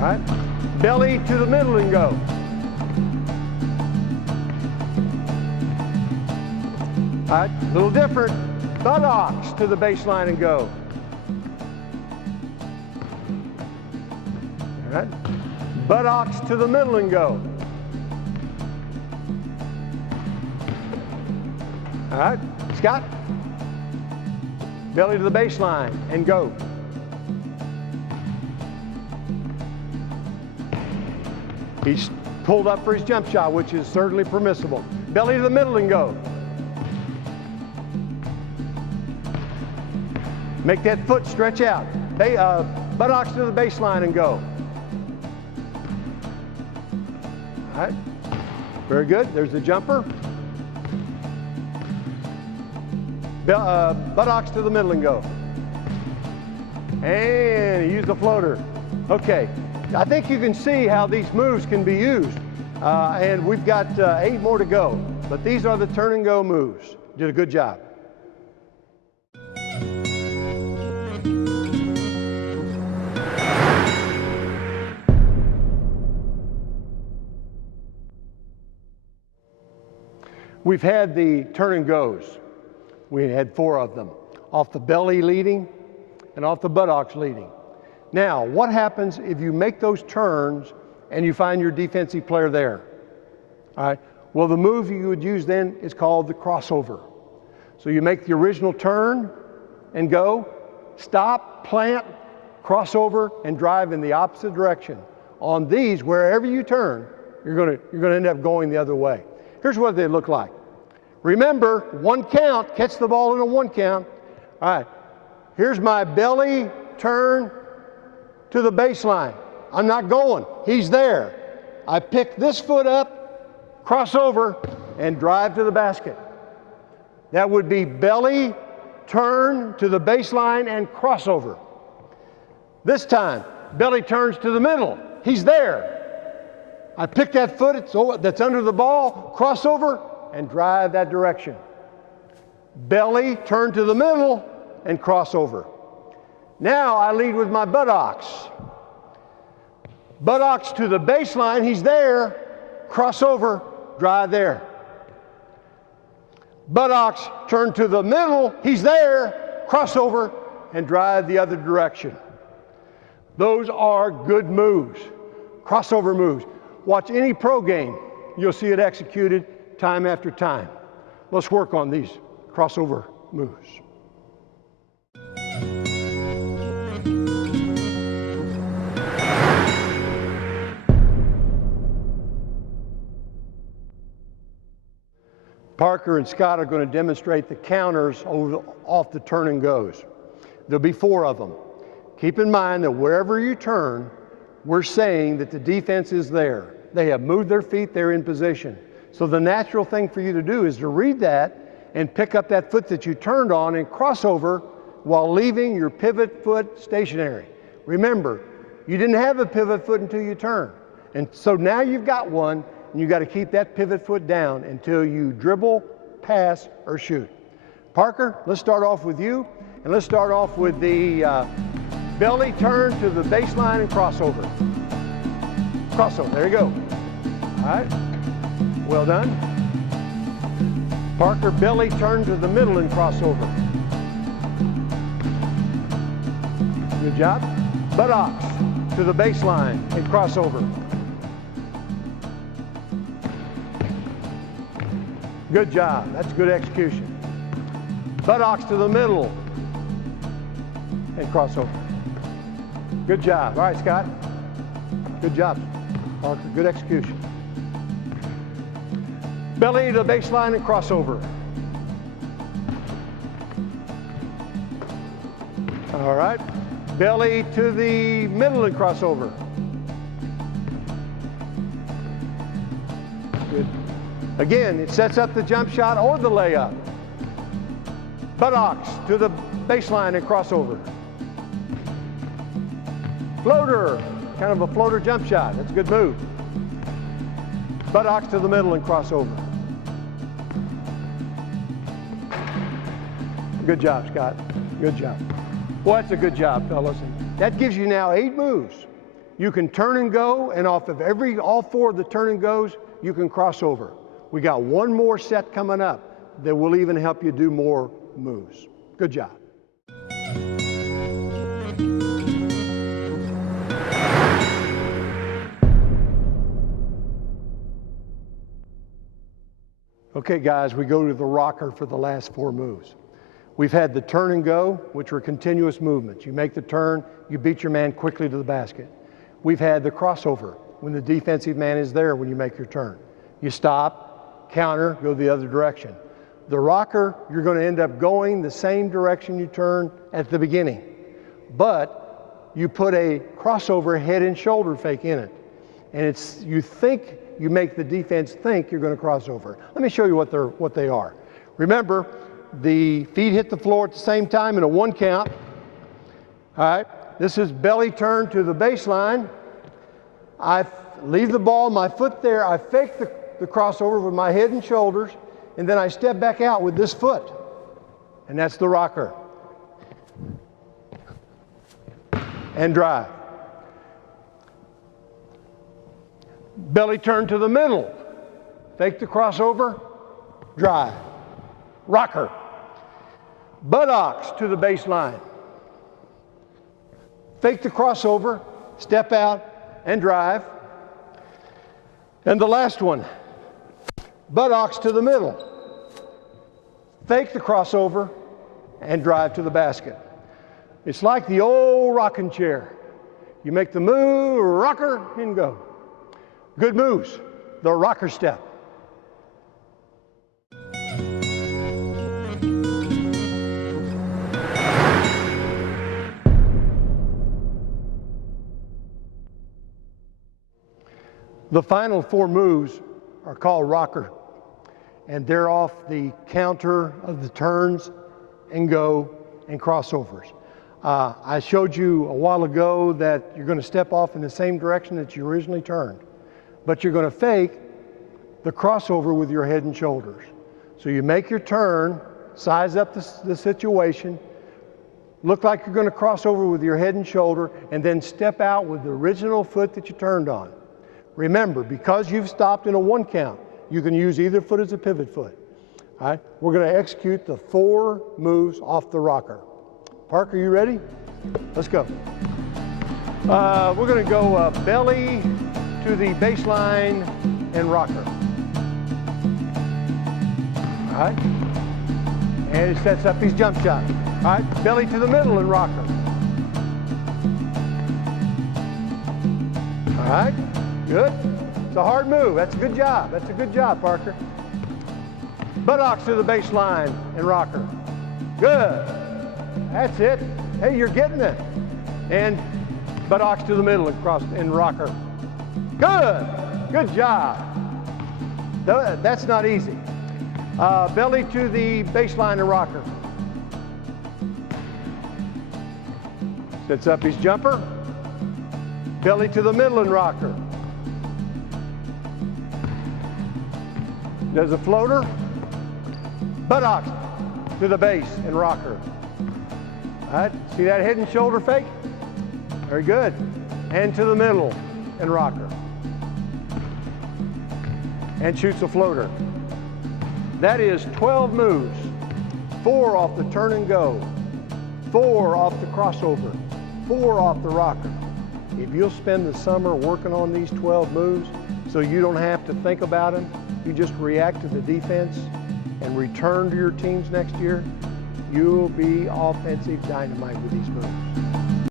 All right. Belly to the middle and go. All right, a little different. Buttocks to the baseline and go. All right. Buttocks to the middle and go. All right, Scott. Belly to the baseline and go. He's pulled up for his jump shot, which is certainly permissible. Belly to the middle and go. Make that foot stretch out. Buttocks to the baseline and go. All right. Very good. There's the jumper. Buttocks to the middle and go. And he used the floater. Okay. I think you can see how these moves can be used. And we've got 8 more to go. But these are the turn and go moves. Did a good job. We've had the turn and goes. We had 4 of them. Off the belly leading and off the buttocks leading. Now, what happens if you make those turns and you find your defensive player there? All right. Well, the move you would use then is called the crossover. So you make the original turn and go, stop, plant, crossover, and drive in the opposite direction. On these, wherever you turn, you're going to end up going the other way. Here's what they look like. Remember, 1 count, catch the ball in a 1 count. All right, here's my belly turn to the baseline. I'm not going, he's there. I pick this foot up, cross over, and drive to the basket. That would be belly, turn to the baseline, and crossover. This time, belly turns to the middle, he's there. I pick that foot that's under the ball, crossover, and drive that direction. Belly, turn to the middle, and crossover. Now I lead with my buttocks. Buttocks to the baseline, he's there, crossover, drive there. Buttocks, turn to the middle, he's there, crossover, and drive the other direction. Those are good moves, crossover moves. Watch any pro game, you'll see it executed time after time. Let's work on these crossover moves. Parker and Scott are going to demonstrate the counters off the turn and goes. There'll be 4 of them. Keep in mind that wherever you turn, we're saying that the defense is there. They have moved their feet, they're in position. So the natural thing for you to do is to read that and pick up that foot that you turned on and cross over while leaving your pivot foot stationary. Remember, you didn't have a pivot foot until you turn. And so now you've got one, and you've got to keep that pivot foot down until you dribble, pass, or shoot. Parker, let's start off with you, and let's start off with the belly turn to the baseline and crossover. Crossover, there you go. All right, well done. Parker, belly turn to the middle and crossover. Good job. Buttocks to the baseline and crossover. Good job, that's good execution. Buttocks to the middle and crossover. Good job. All right, Scott. Good job, Parker. Good execution. Belly to the baseline and crossover. All right. Belly to the middle and crossover. Good. Again, it sets up the jump shot or the layup. Buttocks to the baseline and crossover. Floater, kind of a floater jump shot. That's a good move. Buttocks to the middle and crossover. Good job, Scott. Good job. Boy, that's a good job, fellas. And that gives you now 8 moves. You can turn and go, and off of all four of the turn and goes, you can cross over. We got one more set coming up that will even help you do more moves. Good job. Okay, guys, we go to the rocker for the last four moves. We've had the turn and go, which are continuous movements. You make the turn, you beat your man quickly to the basket. We've had the crossover, when the defensive man is there when you make your turn. You stop, counter, go the other direction. The rocker, you're going to end up going the same direction you turn at the beginning, but you put a crossover head and shoulder fake in it. And you make the defense think you're going to cross over. Let me show you what they are. Remember, the feet hit the floor at the same time in a one count. All right, this is belly turn to the baseline. I leave the ball, my foot there, I fake the crossover with my head and shoulders, and then I step back out with this foot. And that's the rocker. And drive. Belly turn to the middle. Fake the crossover, drive. Rocker. Buttocks to the baseline. Fake the crossover, step out, and drive. And the last one, buttocks to the middle. Fake the crossover, and drive to the basket. It's like the old rocking chair. You make the move, rocker, and go. Good moves, the rocker step. The final four moves are called rocker, and they're off the counter of the turns and go and crossovers. I showed you a while ago that you're going to step off in the same direction that you originally turned, but you're going to fake the crossover with your head and shoulders. So you make your turn, size up the situation, look like you're going to cross over with your head and shoulder, and then step out with the original foot that you turned on. Remember, because you've stopped in a one count, you can use either foot as a pivot foot. All right, we're going to execute the four moves off the rocker. Parker, you ready? Let's go. We're going to go belly to the baseline and rocker. All right, and it sets up his jump shot. All right, belly to the middle and rocker. All right. Good. It's a hard move. That's a good job. That's a good job, Parker. Buttocks to the baseline and rocker. Good. That's it. Hey, you're getting it. And buttocks to the middle and cross and rocker. Good. Good job. That's not easy. Belly to the baseline and rocker. Sets up his jumper. Belly to the middle and rocker. Does a floater, buttocks to the base and rocker. All right, see that head and shoulder fake? Very good. And to the middle and rocker. And shoots a floater. That is 12 moves. 4 off the turn and go. 4 off the crossover. 4 off the rocker. If you'll spend the summer working on these 12 moves so you don't have to think about them, you just react to the defense and return to your teams next year, you'll be offensive dynamite with these moves.